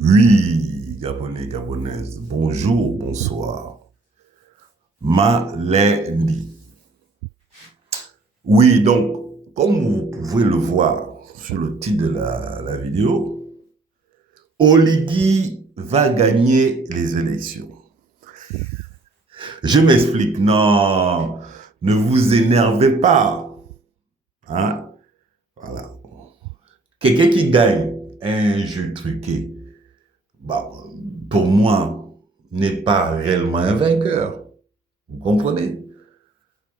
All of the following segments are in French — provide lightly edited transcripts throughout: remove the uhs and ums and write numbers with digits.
Oui, Gabonais, Gabonaises, bonjour, bonsoir. Malendi. Oui, donc, comme vous pouvez le voir sur le titre de la vidéo, Oligui va gagner les élections. Je m'explique, non, ne vous énervez pas. Hein? Voilà. Quelqu'un qui gagne un jeu truqué, bah, pour moi, n'est pas réellement un vainqueur. Vous comprenez?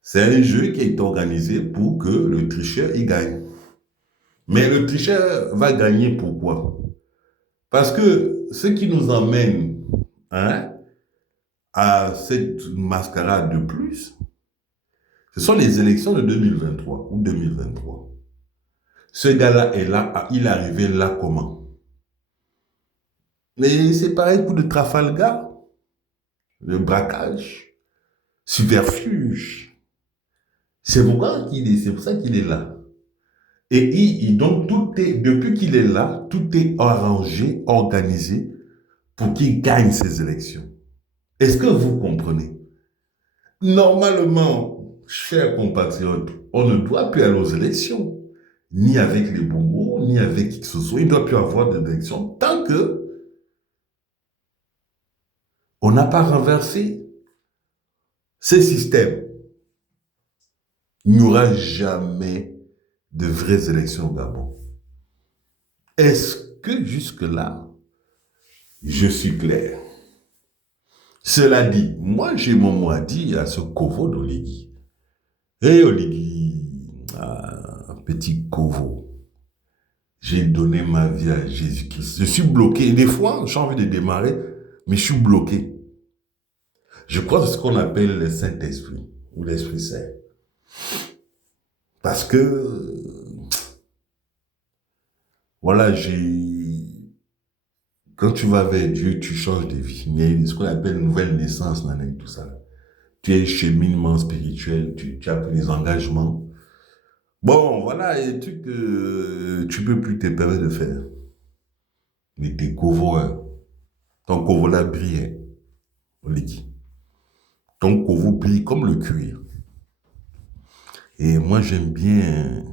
C'est un jeu qui est organisé pour que le tricheur y gagne. Mais le tricheur va gagner pourquoi? Parce que ce qui nous emmène, hein, à cette mascarade de plus, ce sont les élections de 2023 ou 2023. Ce gars-là est là, il est arrivé là comment? Mais c'est pareil pour le Trafalgar, le braquage, subterfuge. C'est pour ça qu'il est là. Et donc, depuis qu'il est là, tout est arrangé, organisé pour qu'il gagne ces élections. Est-ce que vous comprenez? Normalement, chers compatriotes, on ne doit plus aller aux élections, ni avec les bongos, ni avec qui que ce soit. Il ne doit plus avoir d'élections tant que on n'a pas renversé ces systèmes. Il n'y aura jamais de vraies élections au Gabon. Est-ce que jusque-là, je suis clair? Cela dit, moi j'ai mon mot à dire à ce Kovo d'Oligui. Hé Oligui, petit Kovo, j'ai donné ma vie à Jésus-Christ. Je suis bloqué. Et des fois, j'ai envie de démarrer, mais je suis bloqué. Je crois que c'est ce qu'on appelle le Saint-Esprit ou l'Esprit Saint. Parce que, voilà, quand tu vas vers Dieu, tu changes de vie. Il y a ce qu'on appelle une nouvelle naissance, tout ça. Tu es cheminement spirituel, tu as pris des engagements. Bon, voilà, les trucs que tu peux plus te permettre de faire. Mais tes Kovo, hein, ton Kovo là brille, on le dit. Ton Kovo brille comme le cuir. Et moi, j'aime bien.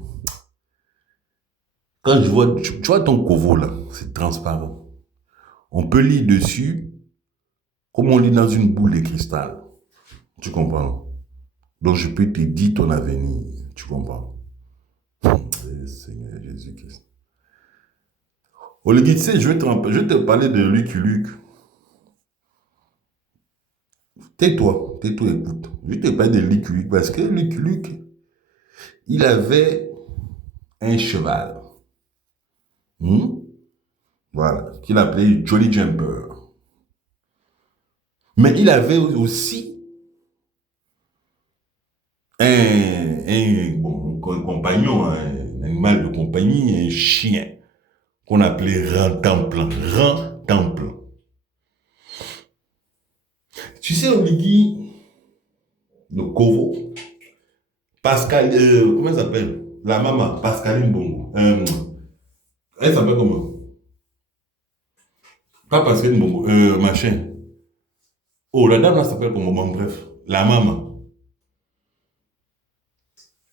Quand je vois, tu vois ton Kovo là, c'est transparent. On peut lire dessus comme on lit dans une boule de cristal. Tu comprends? Donc, je peux te dire ton avenir. Tu comprends? Seigneur Jésus-Christ. Oligui, tu sais, je vais te parler de Lucky Luke. Tais-toi, écoute. Je te parle de Lucky Luke parce que Lucky Luke, il avait un cheval. Voilà, qu'il appelait Jolly Jumper. Mais il avait aussi un compagnon, un animal de compagnie, un chien, qu'on appelait Rantanplan. Rantanplan. Tu sais, Oligui, le Kovo, Pascal, comment elle s'appelle? La maman, Pascaline Bongo. Elle s'appelle comment? Pas Pascaline Bongo, machin. Oh, la dame là s'appelle comment? Bon, bref, la maman.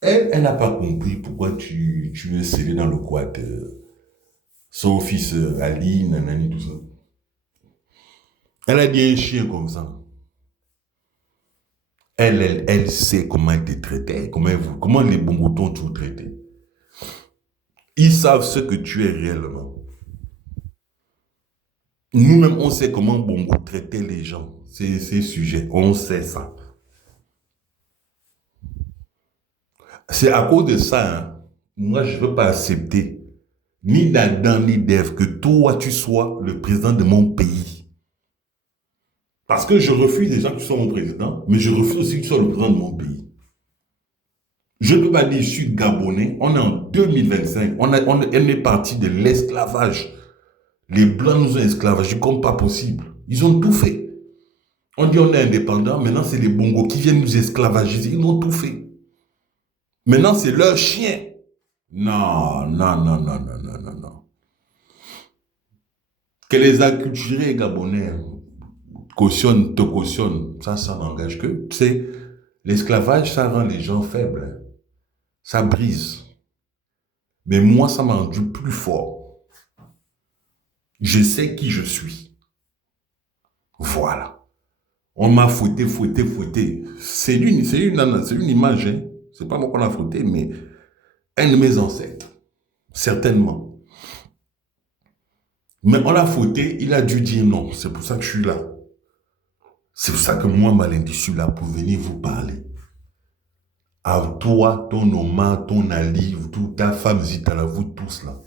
Elle n'a pas compris pourquoi tu veux sceller dans le quad son fils Ali, nanani, tout ça. Elle a dit un chien comme ça. Elle sait comment elle te traitait, comment les bongotons t'ont traité. Ils savent ce que tu es réellement. Nous-mêmes, on sait comment Bongo traitait les gens, ces sujets. On sait ça. C'est à cause de ça, hein, moi, je ne veux pas accepter, ni d'Adam, ni d'Ève, que toi, tu sois le président de mon pays. Parce que je refuse les gens qui sont mon président, mais je refuse aussi que tu sois le président de mon pays. Je ne peux pas dire je suis Gabonais, on est en 2025, on est parti de l'esclavage. Les Blancs nous ont esclavagés comme pas possible. Ils ont tout fait. On dit on est indépendant, maintenant c'est les Bongos qui viennent nous esclavagiser, ils ont tout fait. Maintenant c'est leur chien. Non, non, non, non, non, non, non, non. Que les acculturés gabonais te cautionnent, ça n'engage que. C'est l'esclavage, ça rend les gens faibles. Ça brise. Mais moi, ça m'a rendu plus fort. Je sais qui je suis. Voilà. On m'a fouetté. C'est une image, hein. C'est pas moi qu'on a fouetté, mais un de mes ancêtres. Certainement. Mais on l'a fouetté, il a dû dire non. C'est pour ça que je suis là. C'est pour ça que moi, Malindi, je suis là pour venir vous parler. À toi, ton Oma, ton Ali, toute ta femme Zitala, vous tous là.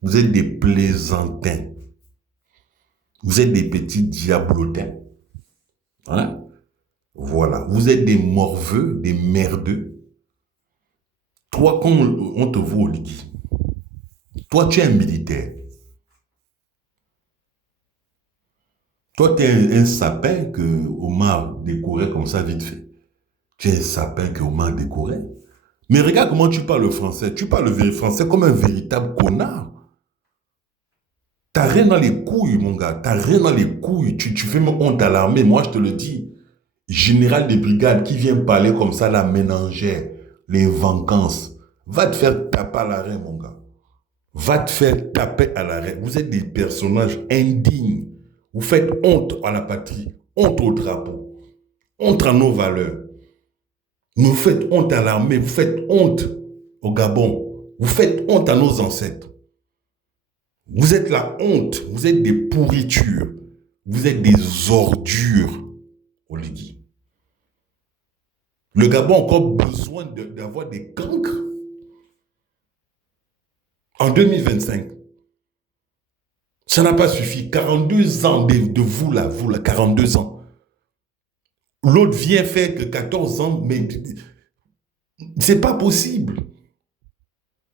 Vous êtes des plaisantins. Vous êtes des petits diablotins. Hein? Voilà. Vous êtes des morveux, des merdeux. Toi, quand on te voit au lit, toi, tu es un militaire. Toi, tu es un sapin que Omar décorait comme ça vite fait. Tu es un sapin que Omar décorait. Mais regarde comment tu parles le français. Tu parles le français comme un véritable connard. T'as rien dans les couilles, mon gars. T'as rien dans les couilles. Tu fais honte à l'armée. Moi, je te le dis. Général des brigades qui vient parler comme ça, la ménagère, les vacances. Va te faire taper à l'arrêt, mon gars. Va te faire taper à l'arrêt. Vous êtes des personnages indignes. Vous faites honte à la patrie, honte au drapeau, honte à nos valeurs. Vous faites honte à l'armée, vous faites honte au Gabon, vous faites honte à nos ancêtres. Vous êtes la honte, vous êtes des pourritures, vous êtes des ordures, Oligui. Le Gabon a encore besoin d'avoir des cancres en 2025. Ça n'a pas suffi. 42 ans de vous là, 42 ans. L'autre vient faire que 14 ans, mais c'est pas possible.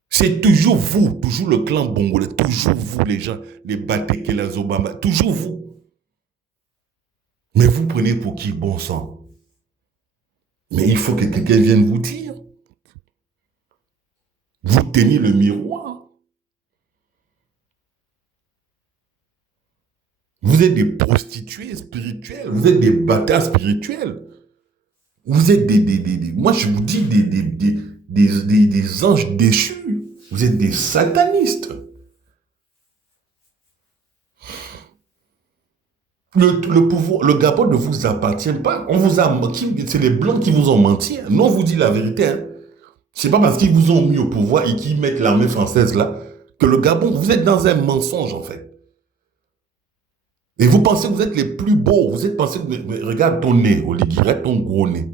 C'est toujours vous, toujours le clan Bongolais, toujours vous les gens, les Bateke, les Obama, toujours vous. Mais vous prenez pour qui bon sang? Mais il faut que quelqu'un vienne vous dire. Vous tenez le miroir. Vous êtes des prostituées spirituelles, vous êtes des bâtards spirituels. Vous êtes moi je vous dis des anges déchus. Vous êtes des satanistes. Le pouvoir, le Gabon ne vous appartient pas. On vous a menti, c'est les Blancs qui vous ont menti. Nous, on vous dit la vérité. Hein. C'est pas parce qu'ils vous ont mis au pouvoir et qu'ils mettent l'armée française là que le Gabon, vous êtes dans un mensonge en fait. Et vous pensez que vous êtes les plus beaux. Vous êtes pensé que, regarde ton nez, Oligui, regarde ton gros nez.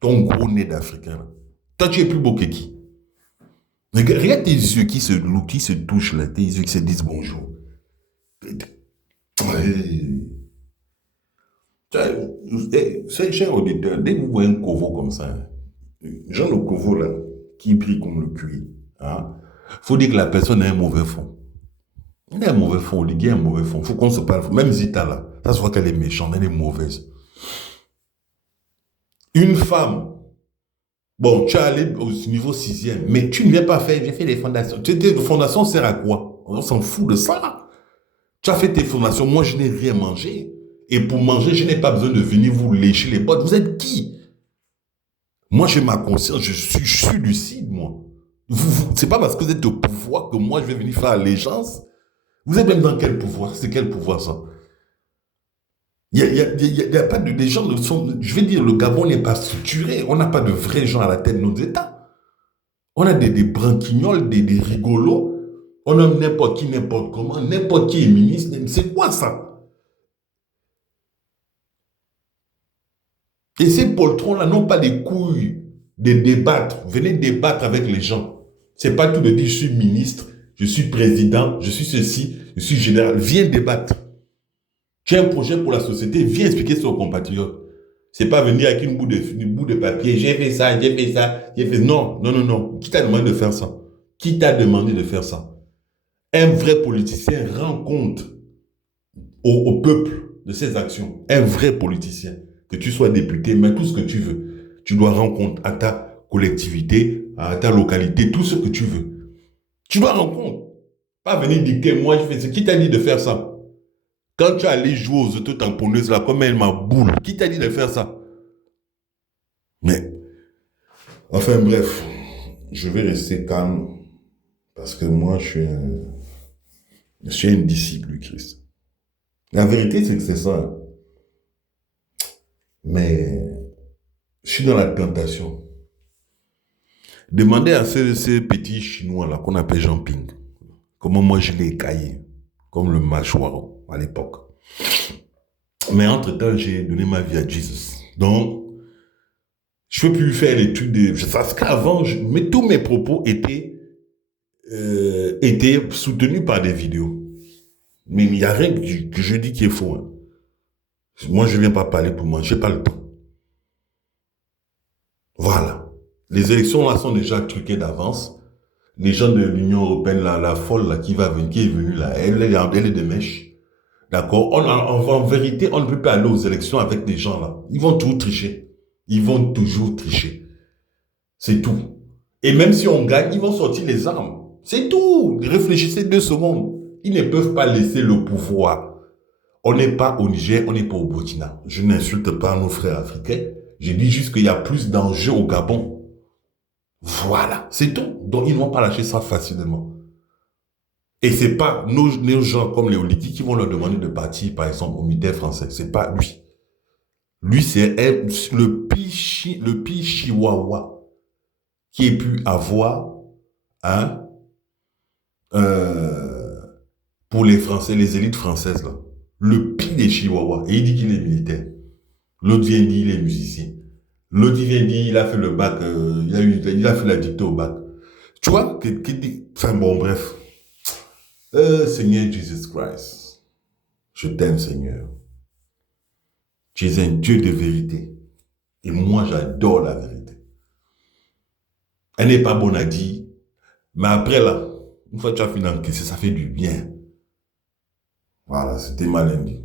Ton gros nez d'Africain. Toi, tu es plus beau que qui? Regarde tes yeux qui se touchent là, tes yeux qui se disent bonjour. C'est cher auditeur, dès que vous voyez un Kovo comme ça, genre le Kovo là, qui brille comme le cuir, hein, faut dire que la personne a un mauvais fond. Il a un mauvais fond, il a un mauvais fond. Faut qu'on se parle. Même Zita là, ça se voit qu'elle est méchante, elle est mauvaise. Une femme, bon, tu es allé au niveau 6e, mais tu ne viens pas faire, j'ai fait des fondations. Les fondations servent à quoi? On s'en fout de ça. Tu as fait tes fondations, moi je n'ai rien mangé. Et pour manger, je n'ai pas besoin de venir vous lécher les bottes. Vous êtes qui? Moi j'ai ma conscience, je suis lucide, moi. C'est pas parce que vous êtes au pouvoir que moi je vais venir faire allégeance. Vous êtes même dans quel pouvoir? C'est quel pouvoir ça? Il y a pas de... Les gens sont... Je vais dire, le Gabon n'est pas structuré. On n'a pas de vrais gens à la tête de nos États. On a des branquignoles, des rigolos. On a n'importe qui, n'importe comment. N'importe qui est ministre. C'est quoi ça? Et ces poltrons-là n'ont pas les couilles de débattre. Venez débattre avec les gens. C'est pas tout de dire, je suis ministre, je suis président, je suis ceci, je suis général. Viens débattre. Tu as un projet pour la société, viens expliquer ça aux compatriotes. C'est pas venir avec une bout de papier, j'ai fait ça, j'ai fait ça, j'ai fait... Non. Qui t'a demandé de faire ça? Qui t'a demandé de faire ça? Un vrai politicien rend compte au peuple de ses actions. Un vrai politicien. Que tu sois député, mais tout ce que tu veux. Tu dois rendre compte à ta collectivité, à ta localité, tout ce que tu veux. Tu dois rendre compte. Pas venir dire que moi, je fais ça. Qui t'a dit de faire ça? Quand tu es allé jouer aux autotamponneuses, là, comme elle m'a boule, qui t'a dit de faire ça? Mais, enfin bref, je vais rester calme parce que moi, je suis un disciple du Christ. La vérité, c'est que c'est ça. Hein. Mais, je suis dans la tentation. Demandez à ces petits Chinois-là qu'on appelle Jean-Ping, comment moi je l'ai écaillé, comme le mâchoire à l'époque. Mais entre-temps, j'ai donné ma vie à Jesus. Donc, je ne peux plus faire les trucs de... Parce qu'avant, mais tous mes propos étaient soutenus par des vidéos. Mais il n'y a rien que je dis qui est faux. Hein. Moi, je ne viens pas parler pour moi. Je n'ai pas le temps. Voilà. Les élections là sont déjà truquées d'avance. Les gens de l'Union européenne, la folle là, qui est venue là, elle est de mèche. D'accord? En vérité, on ne peut pas aller aux élections avec des gens là. Ils vont tout tricher. Ils vont toujours tricher. C'est tout. Et même si on gagne, ils vont sortir les armes. C'est tout. Réfléchissez 2 secondes. Ils ne peuvent pas laisser le pouvoir. On n'est pas au Niger, on n'est pas au Burkina. Je n'insulte pas nos frères africains. Je dis juste qu'il y a plus d'enjeux au Gabon. Voilà, c'est tout. Donc ils ne vont pas lâcher ça facilement. Et c'est pas nos gens comme les Oliki qui vont leur demander de partir, par exemple, au militaire français. C'est pas lui. Lui, c'est le pire chihuahua qui ait pu avoir, hein, pour les Français, les élites françaises, là. Le pire des chihuahuas. Et il dit qu'il est militaire. L'autre vient dire il est musicien. L'autre vient dire il a fait le bac, il a fait la dictée au bac. Tu vois, enfin bon, bref. Seigneur Jesus Christ, je t'aime, Seigneur. Tu es un Dieu de vérité. Et moi, j'adore la vérité. Elle n'est pas bonne à dire, mais après, là, une fois que tu as fini d'encaisser, ça fait du bien. Voilà, c'était mal dit.